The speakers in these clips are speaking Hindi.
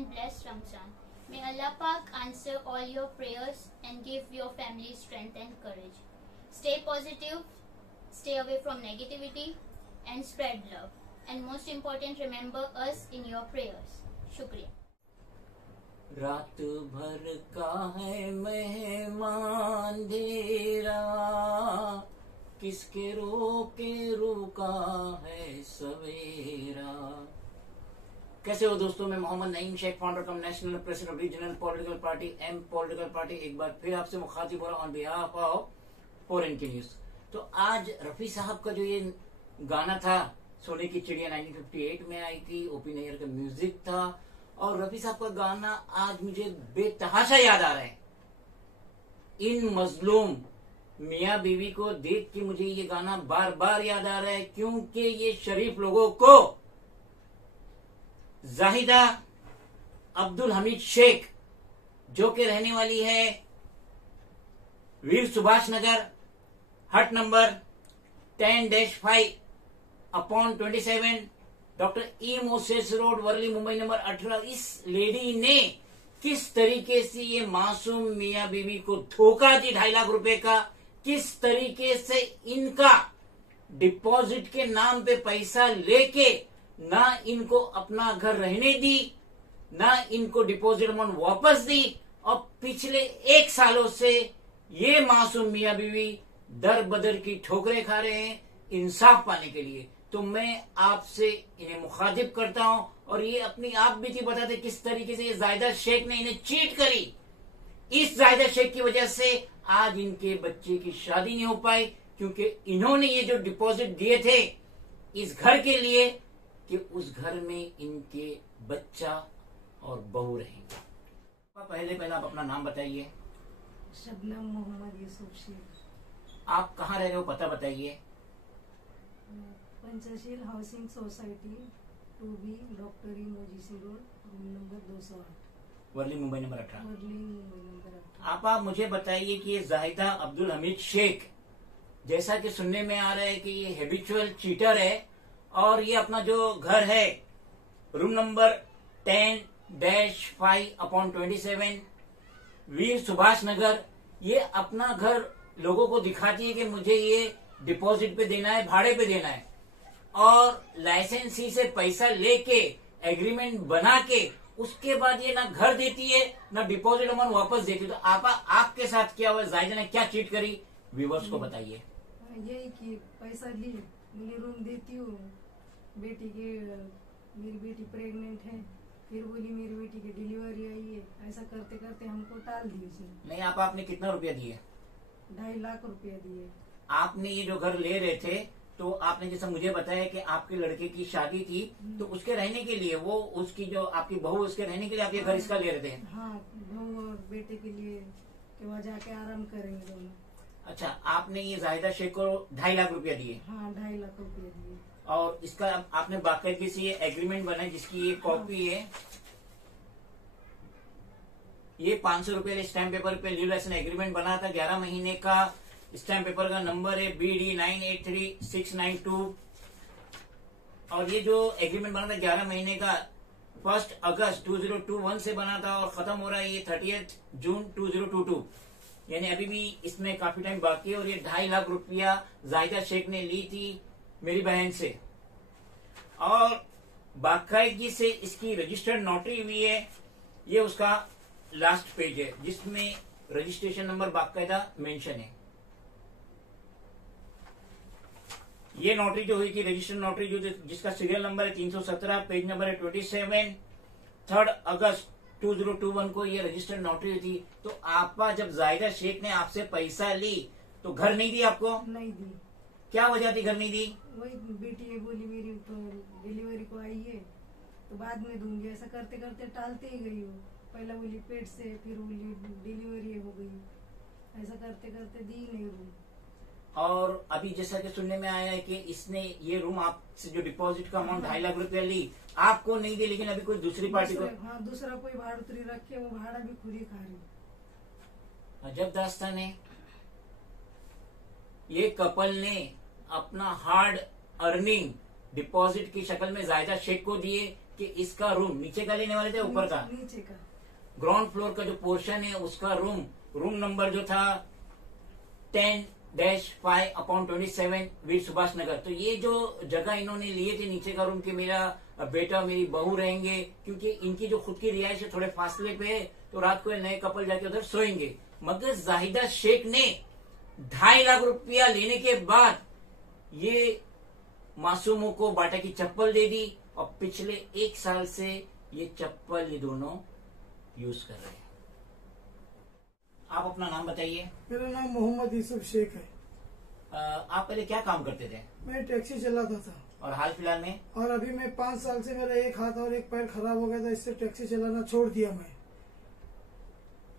and blessed Ramzan. May Allah Pak answer all your prayers and give your family strength and courage. Stay positive, stay away from negativity and spread love. And most important, remember us in your prayers. Shukriya. रात भर का है मेहमान अंधेरा, किसके रोके रुका है सवेरा। कैसे हो दोस्तों, मैं Mohammed Naeem Shaikh, founder cum national president of regional political party M political party, एक बार फिर आपसे मुखातिब हो रहा ऑन बिहाफ ऑफ फॉरेन की न्यूज। तो आज रफी साहब का जो ये गाना था, सोने की चिड़िया 1958 में आई थी, ओपी नैयर का म्यूजिक था, और रफी साहब का गाना आज मुझे बेतहाशा याद आ रहा है। इन मजलूम मियाँ बीवी को देख के मुझे ये गाना बार बार याद आ रहा है, क्योंकि ये शरीफ लोगों को जाहिदा अब्दुल हमीद शेख, जो कि रहने वाली है वीर Subhash Nagar, hut number 10-5/27, doctor E Moses road, Worli, Mumbai number 18। इस लेडी ने किस तरीके से ये मासूम मियाँ बीवी को धोखा दी 2.5 लाख रुपए का, किस तरीके से इनका डिपॉजिट के नाम पे पैसा लेके ना इनको अपना घर रहने दी, ना इनको डिपॉजिट अमाउंट वापस दी, और पिछले 1 सालों से ये मासूम मियाँ बीवी दर बदर की ठोकरें खा रहे हैं इंसाफ पाने के लिए। तो मैं आपसे इन्हें मुखातिब करता हूं, और ये अपनी आप भी थी बताते किस तरीके से ये जाहिदा शेख ने इन्हें चीट करी। इस जाहिदा शेख की वजह से आज इनके बच्चे की शादी नहीं हो पाई, क्योंकि इन्होंने ये जो डिपॉजिट दिए थे इस घर के लिए कि उस घर में इनके बच्चा और बहू रहेंगे। पहले आप अपना नाम बताइए। शबनम मोहम्मद यूसुफ शेख। आप कहाँ रह रहे हो, पता बताइए। Panchsheel housing society 2B, doctor E Moses road, room number 208, Worli, Mumbai number 18। Worli, Mumbai number 18। आप मुझे बताइए कि ये जाहिदा अब्दुल हमीद शेख, जैसा कि सुनने में आ रहा है कि ये हैबिचुअल चीटर है, और ये अपना जो घर है रूम नंबर 10-5/27, वीर सुभाष नगर, ये अपना घर लोगों को दिखाती है कि मुझे ये डिपॉजिट पे देना है, भाड़े पे देना है, और लाइसेंसी से पैसा लेके एग्रीमेंट बना के उसके बाद ये ना घर देती है ना डिपॉजिट अमाउंट वापस देती है। तो आपके साथ क्या हुआ, जाहिदा ने क्या चीट करी, व्यूअर्स को बताइए। यही कि पैसा ली, बोली रूम देती हूँ, बेटी के मेरी बेटी प्रेग्नेंट है, फिर बोली मेरी बेटी की डिलीवरी आई है, ऐसा करते करते हमको टाल दी उसने। नहीं, आपने कितना रुपया दिए? 2.5 लाख रुपया दिए। आपने ये जो घर ले रहे थे, तो आपने जैसा मुझे बताया कि आपके लड़के की शादी थी, तो उसके रहने के लिए, वो उसकी जो आपकी बहू, उसके रहने के लिए आप ये घर इसका ले रहे थे? हाँ, बहू और बेटे के लिए कि वहाँ जाके आराम करेंगे दोनों। अच्छा, आपने ये जाहिदा शेख को 2.5 लाख रुपया दिए? हाँ, 2.5 लाख रुपया दिए। और इसका आपने बाकायदगी से ये एग्रीमेंट बनाया, जिसकी ये कॉपी है, ये 500 रुपये स्टैम्प पेपर पे लीव लाइसेंस एग्रीमेंट बना था, 11 महीने का स्टैम्प पेपर का नंबर है BD983692, और ये जो एग्रीमेंट बना था 11 महीने का 1 अगस्त 2021 से बना था, और खत्म हो रहा है ये 30 जून 2022, यानी अभी भी इसमें काफी टाइम बाकी है। और ये 2.5 लाख रुपया जाहिदा शेख ने ली थी मेरी बहन से, और बाकायदगी से इसकी रजिस्टर्ड नोटरी हुई है। ये उसका लास्ट पेज है, जिसमें रजिस्ट्रेशन नंबर बाकायदा मेंशन है। ये नोटरी जो हुई थी, रजिस्टर्ड नोटरी जिसका सीरियल नंबर है 317, पेज नंबर है 27, 3 अगस्त 2021 को ये रजिस्टर्ड नोटरी हुई थी। तो आपा जब जाहिदा शेख ने आपसे पैसा ली तो घर नहीं दी आपको? नहीं दी। क्या वजह थी घर नहीं दी? वही बेटी बोली मेरी तो डिलीवरी को आई है, तो बाद में दूंगी, ऐसा करते करते टालते ही गई हो। पहला बोली पेट से, फिर बोली डिलीवरी हो गई, ऐसा करते करते दी नहीं रूम। और अभी जैसा कि सुनने में आया है कि इसने ये रूम आपसे जो डिपॉजिट का अमाउंट 2.5 लाख रुपया ली, आपको नहीं दी, लेकिन अभी कोई दूसरी पार्टी को। हाँ, दूसरा कोई भाड़ुतरी रखे, वो भाड़ा भी खुद ही खा रही। अजब दास्तान है। ये कपल ने अपना हार्ड अर्निंग डिपॉजिट की शक्ल में जाहिदा शेख को दिए कि इसका रूम नीचे का लेने वाले थे ऊपर का, नीचे का ग्राउंड फ्लोर का जो पोर्शन है उसका रूम नंबर जो था 10-5/27 वीर सुभाष नगर। तो ये जो जगह इन्होंने लिए थे नीचे का रूम कि मेरा बेटा मेरी बहू रहेंगे, क्योंकि इनकी जो खुद की रिहाइश है थोड़े फासले पे है, तो रात को नए कपल जाके उधर सोएंगे। मगर जाहिदा शेख ने 2.5 लाख रुपया लेने के बाद ये मासूमों को बाटा की चप्पल दे दी और पिछले 1 साल से ये चप्पल ये दोनों यूज कर रहे हैं। आप अपना नाम बताइए। मेरा नाम मोहम्मद यूसुफ शेख है। आप पहले क्या काम करते थे मैं टैक्सी चलाता था और हाल फिलहाल में? और अभी मैं 5 साल से मेरा एक हाथ और एक पैर खराब हो गया था, इससे टैक्सी चलाना छोड़ दिया मैं।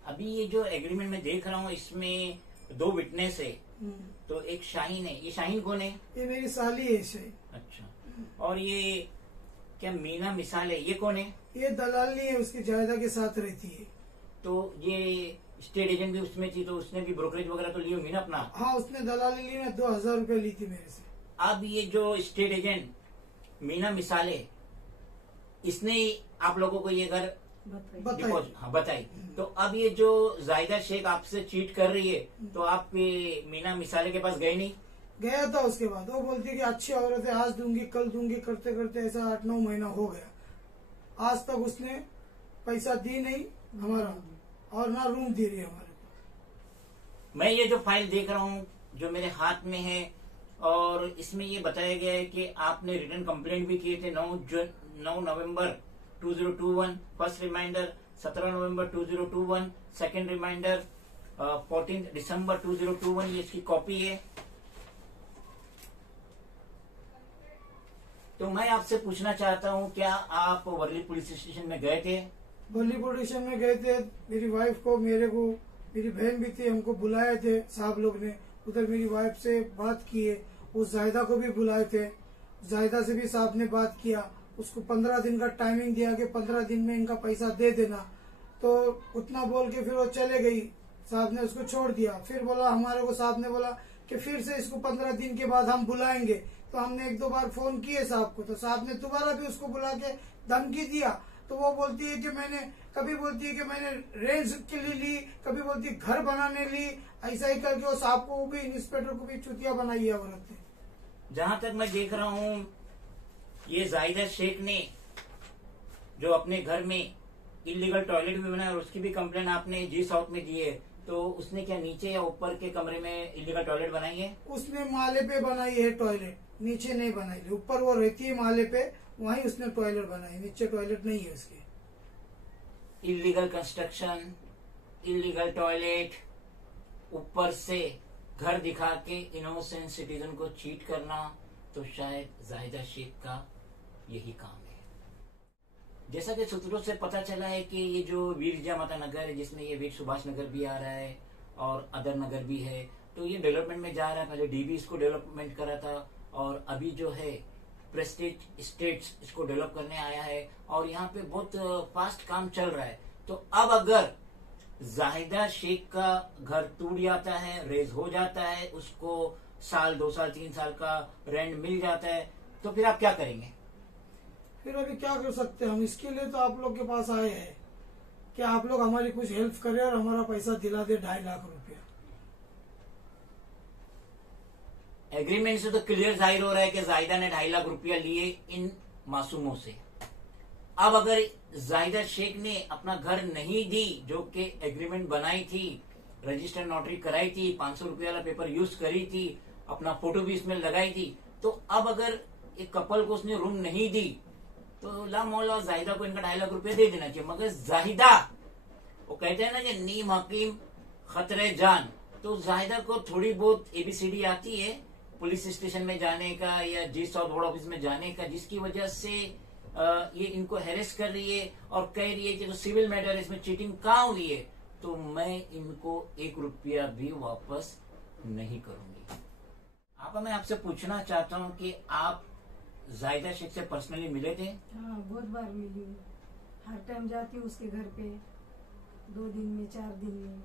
अभी ये जो एग्रीमेंट में देख रहा हूँ इसमें 2 विटनेस है, तो एक शाहीन है। ये शाहीन कौन है? ये मेरी साली है शाही। अच्छा, और ये क्या मीना मिसाल है, ये कौन है? ये दलाली है, उसकी जायदा के साथ रहती है। तो ये स्टेट एजेंट भी उसमें थी, तो उसने भी ब्रोकरेज वगैरह तो ली होगी ना अपना? हाँ, उसने दलाली ली ना, 2000 रुपये ली थी मेरे से। अब ये जो स्टेट एजेंट मीना मिसाल है, इसने आप लोगों को ये घर बताई। तो अब ये जो जाहिदा शेख आपसे चीट कर रही है, तो आप ये मीना मिसाले के पास गए नहीं? गया था, उसके बाद वो बोलती है कि अच्छी औरत है, आज दूंगी कल दूंगी, करते करते ऐसा 8-9 महीना हो गया। आज तक उसने पैसा दी नहीं हमारा, और ना रूम दे रही है हमारे को। मैं ये जो फाइल देख रहा हूँ जो मेरे हाथ में है, और इसमें ये बताया गया है कि आपने रिटर्न कंप्लेंट भी किए थे 9 नवंबर 2021, फर्स्ट रिमाइंडर 17 नवंबर 2021, सेकंड रिमाइंडर 14 दिसंबर 2021। ये इसकी कॉपी है। तो मैं आपसे पूछना चाहता हूँ, क्या आप वर्ली पुलिस स्टेशन में गए थे? वर्ली पुलिस स्टेशन में गए थे। मेरी वाइफ को, मेरे को, मेरी बहन भी थी, हमको बुलाए थे साहब लोग ने। उधर मेरी वाइफ से बात की है, उस जायदा को भी बुलाए थे, जायदा से भी साहब ने बात किया। उसको 15 दिन का टाइमिंग दिया कि 15 दिन में इनका पैसा दे देना। तो उतना बोल के फिर वो चले गई, साहब ने उसको छोड़ दिया। फिर बोला हमारे को, साहब ने बोला कि फिर से इसको 15 दिन के बाद हम बुलाएंगे। तो हमने 1-2 बार फोन किए साहब को, तो साहब ने दोबारा भी उसको बुला के धमकी दिया। तो वो बोलती है कि कभी बोलती है कि मैंने रेंज के लिए ली, कभी बोलती है घर बनाने ली। ऐसा ही करके वो साहब को भी, इंस्पेक्टर को भी चुतिया बनाई है औरत ने। जहां तक मैं देख रहा हूँ, ये जाहिदा शेख ने जो अपने घर में इलीगल टॉयलेट भी बनाया और उसकी भी कंप्लेन आपने जी साउथ में दी है, तो उसने क्या नीचे या ऊपर के कमरे में इलीगल टॉयलेट बनाई है? उसने माले पे बनाई है टॉयलेट, नीचे नहीं बनाई। ऊपर वो रहती है माले पे, वहीं उसने टॉयलेट बनाई, नीचे टॉयलेट नहीं है उसके। इलीगल कंस्ट्रक्शन, इलीगल टॉयलेट, ऊपर से घर दिखा के इनोसेंट सिटीजन को चीट करना, तो शायद जाहिदा शेख का यही काम है। जैसा कि सूत्रों से पता चला है कि ये जो वीर विजय माता नगर है, जिसमें ये वीर सुभाष नगर भी आ रहा है और अदर नगर भी है, तो ये डेवलपमेंट में जा रहा है। पहले डीबी इसको डेवलपमेंट करा था, और अभी जो है प्रेस्टीज स्टेट्स इसको डेवलप करने आया है, और यहाँ पे बहुत फास्ट काम चल रहा है। तो अब अगर जाहिदा शेख का घर टूट जाता है, रेज हो जाता है, उसको 1 साल 2 साल 3 साल का रेंट मिल जाता है, तो फिर आप क्या करेंगे? फिर अभी क्या कर सकते हैं हम? इसके लिए तो आप लोग के पास आए हैं कि आप लोग हमारी कुछ हेल्प करें और हमारा पैसा दिला दे 2.5 लाख रुपया। एग्रीमेंट से तो क्लियर जाहिर हो रहा है कि जाहिदा ने 2.5 लाख रुपया लिए इन मासूमों से। अब अगर जाहिदा शेख ने अपना घर नहीं दी, जो कि एग्रीमेंट बनाई थी, रजिस्टर नोटरी कराई थी, 500 रुपये वाला पेपर यूज करी थी, अपना फोटो भी इसमें लगाई थी, तो अब अगर एक कपल को उसने रूम नहीं दी, तो ला मौला जाहिदा को इनका 2.5 लाख रुपया दे देना चाहिए। मगर जाहिदा, वो कहते हैं ना कि नीम हकीम खतरे जान, तो जाहिदा को थोड़ी बहुत ABCD आती है पुलिस स्टेशन में जाने का या जी साउथ बोर्ड ऑफिस में जाने का, जिसकी वजह से ये इनको हैरेस कर रही है और कह रही है कि जो सिविल मैटर है इसमें चीटिंग कहाँ हुई है, तो मैं इनको 1 रुपया भी वापस नहीं करूंगी। मैं आपसे पूछना चाहता हूँ कि आप जाहिदा शेख से पर्सनली मिले थे? हाँ, बहुत बार मिली हूँ। हर टाइम जाती हूँ उसके घर पे, 2 दिन में 4 दिन में।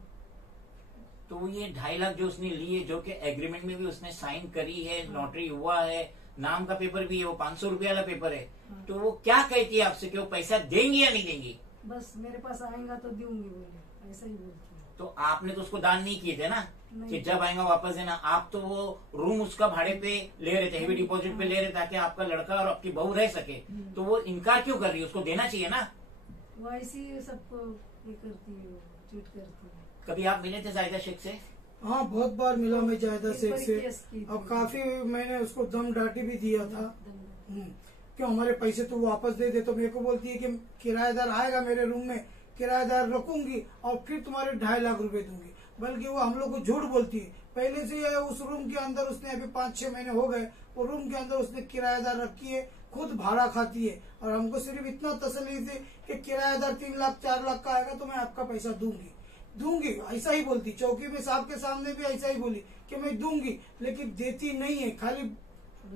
तो ये 2.5 लाख जो उसने लिए, जो कि एग्रीमेंट में भी उसने साइन करी है, नोटरी हुआ है, नाम का पेपर भी है, वो 500 रुपये वाला पेपर है। हाँ। तो वो क्या कहती है आपसे कि वो पैसा देंगी या नहीं देंगी? बस मेरे पास आएगा तो दूंगी बोले, ऐसा ही बोलती है। तो आपने तो उसको दान नहीं किए थे ना नहीं। कि जब आएगा वापस देना। आप तो वो रूम उसका भाड़े पे ले रहे थे, हेवी डिपॉजिट पे ले रहे थे ताकि आपका लड़का और आपकी बहू रह सके। तो वो इनकार क्यों कर रही है? उसको देना चाहिए ना। वो ऐसी सबको ये करती है, वो चीट करती है। कभी आप मिले थे जाहिदा शेख से? हाँ, बहुत बार मिला मैं जायदा इस शेख पर से, केस की थी। और काफी मैंने उसको दम डांटी भी दिया था। दंगा। क्यों हमारे पैसे तू वापस दे दे। तो मेरे को बोलती है कि किराएदार आएगा मेरे रूम में, किराएदार रखूंगी और फिर तुम्हारे 2.5 लाख रुपए दूंगी। बल्कि वो हम लोग को झूठ बोलती है। पहले से ही उस रूम के अंदर उसने अभी 5-6 महीने हो गए, वो रूम के अंदर उसने किराएदार रखी है, खुद भाड़ा खाती है। और हमको सिर्फ इतना तसल्ली थी कि किराएदार 3 लाख 4 लाख का आएगा तो मैं आपका पैसा दूंगी, ऐसा ही बोलती। चौकी में साहब के सामने भी ऐसा ही बोली कि मैं दूंगी, लेकिन देती नहीं है, खाली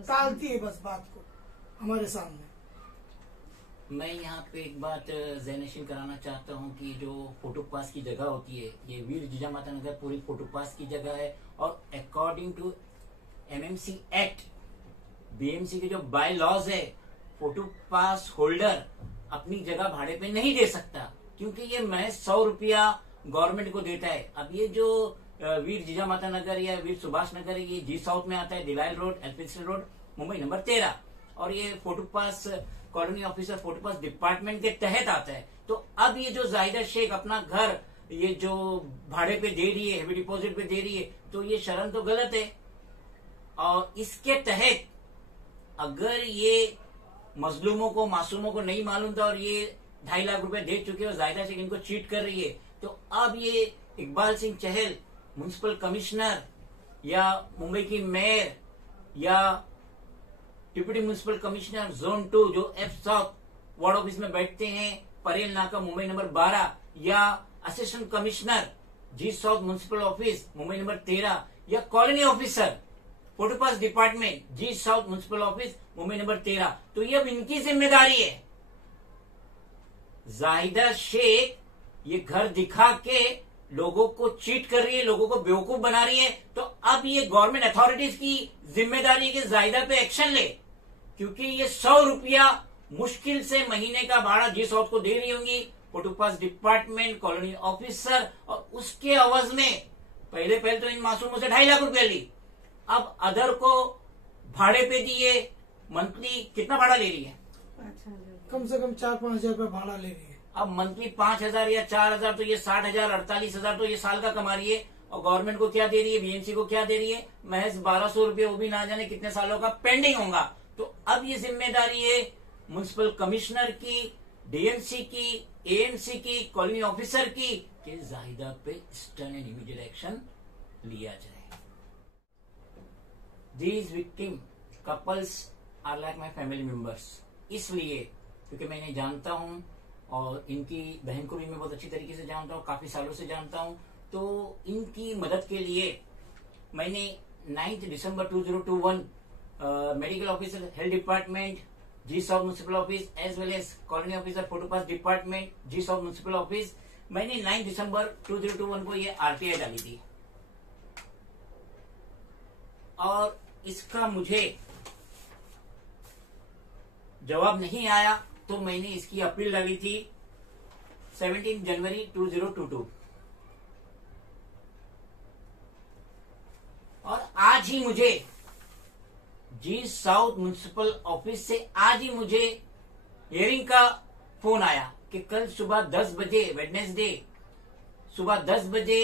टालती है बस बात को हमारे सामने। मैं यहाँ पे एक बात ज़हनशीन कराना चाहता हूँ कि जो फोटो पास की जगह होती है, ये वीर जिजामाता नगर पूरी फोटो पास की जगह है। और according to MMC act, BMC के जो बाय लॉज है, फोटो पास होल्डर अपनी जगह भाड़े पे नहीं दे सकता, क्योंकि ये महज 100 रुपया गवर्नमेंट को देता है। अब ये जो वीर जिजामाता नगर या वीर सुभाष नगर है, ये जी साउथ में आता है, Delisle road, Elphinstone road, Mumbai number 13। और ये photo pass colony officer photo pass department के तहत आता है। तो अब ये जो जाहिदा शेख अपना घर ये जो भाड़े पे दे रही है, हेवी डिपॉजिट पे दे रही है, तो ये शर्म तो गलत है। और इसके तहत अगर ये मजलूमों को, मासूमों को नहीं मालूम था और ये 2.5 लाख रुपए दे चुके और जाहिदा शेख इनको चीट कर रही है, तो अब ये इकबाल सिंह चहल म्युनिसिपल कमिश्नर या मुंबई की मेयर या डिप्टी म्युनिसिपल कमिश्नर जोन 2 जो एफ साउथ वार्ड ऑफिस में बैठते हैं, परेल नाका मुंबई नंबर 12, या assistant commissioner G south municipal office Mumbai number 13, या colony officer photo pass department G south municipal office Mumbai number 13, तो ये अब इनकी जिम्मेदारी है। जाहिदा शेख ये घर दिखा के लोगों को चीट कर रही है, लोगों को बेवकूफ बना रही है। तो अब ये गवर्नमेंट अथॉरिटीज की जिम्मेदारी है कि जाहिदा पे एक्शन ले, क्योंकि ये 100 रुपया मुश्किल से महीने का भाड़ा जी साउथ को दे रही होंगी, photo pass department, colony officer, और उसके अवज में पहले तो इन मासूमों से 2.5 लाख रुपया ली, अब अदर को भाड़े पे दिए। मंथली कितना भाड़ा ले रही है? 5,000 कम से कम 4-5 हजार रुपये भाड़ा ले रही है। अब मंथली 5,000 या 4,000, तो ये 60,000, 48,000 तो ये साल का कमा रही है। और गवर्नमेंट को क्या दे रही है, बीएमसी को क्या दे रही है? महज 1,200 रुपये, वो भी ना जाने कितने सालों का पेंडिंग होगा। तो अब ये जिम्मेदारी है म्युनिसिपल कमिश्नर की, डीएमसी की, एएमसी की, कॉलोनी ऑफिसर की कि जाहिदा पे स्टर्न एंड इमीडिएट एक्शन लिया जाए। These victim couples are like my family members, इसलिए क्योंकि मैं इन्हें जानता हूँ और इनकी बहन को भी मैं बहुत अच्छी तरीके से जानता हूँ, काफी सालों से जानता हूँ। तो इनकी मदद के लिए मैंने 9 दिसंबर 2021 medical officer health department G south municipal office as well as colony officer photo pass department G south municipal office, मैंने 9 दिसंबर 2021 को ये आरटीआई डाली थी। और इसका मुझे जवाब नहीं आया तो मैंने इसकी अपील डाली थी 17 जनवरी 2022। और आज ही मुझे जी साउथ म्युनिसिपल ऑफिस से आज ही मुझे हियरिंग का फोन आया कि कल सुबह 10 बजे वेडनेसडे सुबह 10 बजे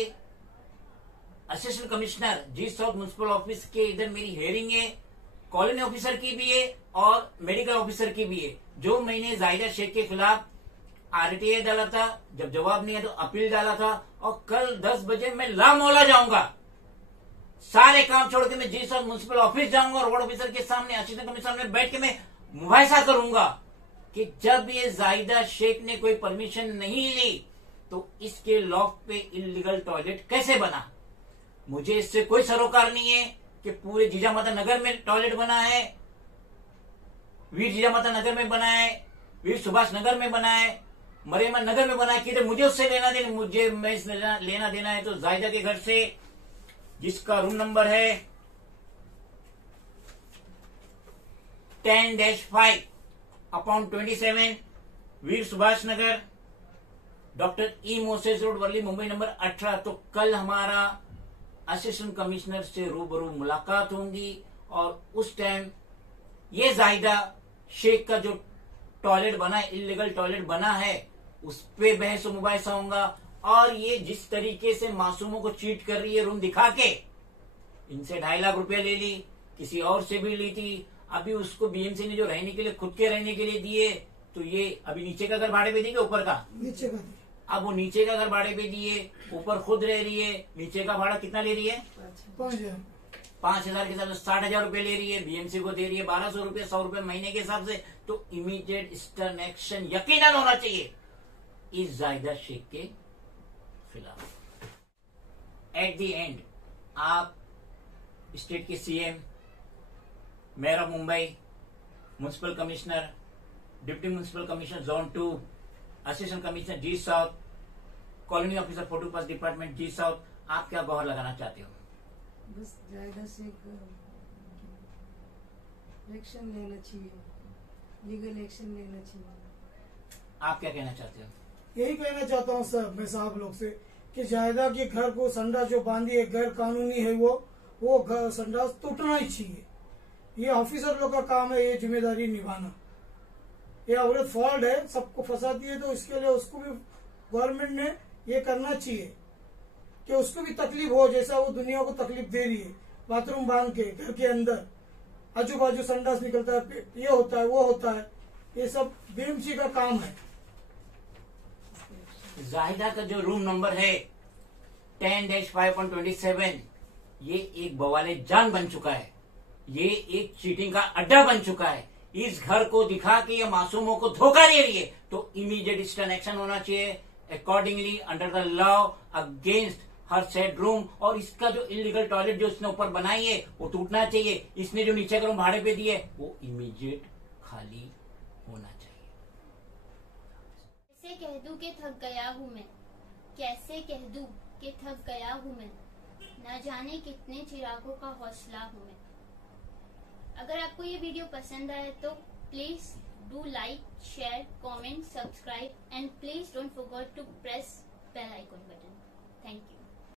assistant commissioner G south municipal office के इधर मेरी हियरिंग है, कॉलोनी ऑफिसर की भी है और मेडिकल ऑफिसर की भी है। जो मैंने जाहिदा शेख के खिलाफ आरटीआई डाला था, जब जवाब नहीं है तो अपील डाला था, और कल 10 बजे मैं लामौला जाऊंगा, सारे काम छोड़ के मैं जी साउथ म्युनिसिपल ऑफिस जाऊंगा और वार्ड ऑफिसर के सामने, असिस्टेंट कमिश्नर में बैठ के मैं मुआयसा करूंगा कि जब ये जाहिदा शेख ने कोई परमिशन नहीं ली तो इसके लॉफ्ट पे इलीगल टॉयलेट कैसे बना। मुझे इससे कोई सरोकार नहीं है कि पूरे जिजामाता नगर में टॉयलेट बना है, वीर जिजामाता नगर में बना है, वीर सुभाष नगर में बना है, मरेमा नगर में बना है, किधर मुझे उससे लेना देना, मुझे मैं लेना देना है तो जाहिदा के घर से, जिसका रूम नंबर है 10-5/27 Veer Subhash Nagar, doctor E Moses road, Worli, Mumbai number 18। तो कल हमारा असिस्टेंट कमिश्नर से रूबरू मुलाकात होंगी और उस टाइम ये जाहिदा शेख का जो टॉयलेट बना है, इलीगल टॉयलेट बना है, उस पे बहस व मुबाहिसा होगा। और ये जिस तरीके से मासूमों को चीट कर रही है रूम दिखा के, इनसे 2.5 लाख रुपया ले ली, किसी और से भी ली थी, अभी उसको बीएमसी ने जो रहने के लिए, खुद के रहने के लिए दिए, तो ये अभी नीचे का घर भाड़े पे देंगे, ऊपर का नीचे का अब वो नीचे का घर भाड़े पे दिए, ऊपर खुद रह रही है। नीचे का भाड़ा कितना ले रही है? 5,000। 5,000 के हिसाब से 60,000 रुपए ले रही है, बीएमसी को दे रही है 1,200 रुपए, 100 रुपए महीने के हिसाब से। तो इमीडिएट स्टर्न एक्शन यकीनन होना चाहिए इस जाहिदा शेख के खिलाफ। एट द एंड आप स्टेट के CM, mayor of Mumbai, municipal commissioner, deputy municipal commissioner zone 2, assistant commissioner G south, colony officer photo pass department G south, आप क्या गौर लगाना चाहते हो? बस जायदा से एक्शन लेना चाहिए, लीगल एक्शन लेना चाहिए। आप क्या कहना चाहते हो? यही कहना चाहता हूँ सर मैं साहब लोग से कि जायदा के घर को संडास जो बांधी है गैर कानूनी है, वो घर संडास टूटना ही चाहिए। ये ऑफिसर लोग का काम है ये जिम्मेदारी निभाना। ये औरत फॉल्ट है, सबको फंसाती है, तो इसके लिए उसको भी गवर्नमेंट ने ये करना चाहिए कि उसको भी तकलीफ हो, जैसा वो दुनिया को तकलीफ दे रही है। बाथरूम बांध के घर के अंदर आजू बाजू संडास निकलता है, ये होता है वो होता है, ये सब बीएमसी का काम है। जाहिदा का जो रूम नंबर है 10-5/27, ये एक बवाले जान बन चुका है, ये एक चीटिंग का अड्डा बन चुका है। इस घर को दिखा के ये मासूमों को धोखा दे रही है, तो इमीडिएट स्टर्न एक्शन होना चाहिए accordingly under the law against her said room. और इसका जो इलीगल टॉयलेट जो इसने ऊपर बनाई है वो टूटना चाहिए। इसने जो नीचे का रूम भाड़े पे दिए वो इमीडिएट खाली होना चाहिए। कैसे कह दूं कि थक गया हूं मैं, कैसे कह दूं कि थक गया हूं मैं, न जाने कितने चिरागों का हौसला हूं मैं। अगर आपको ये वीडियो पसंद आए तो please do like, share, comment, subscribe and please don't forget to press bell icon button.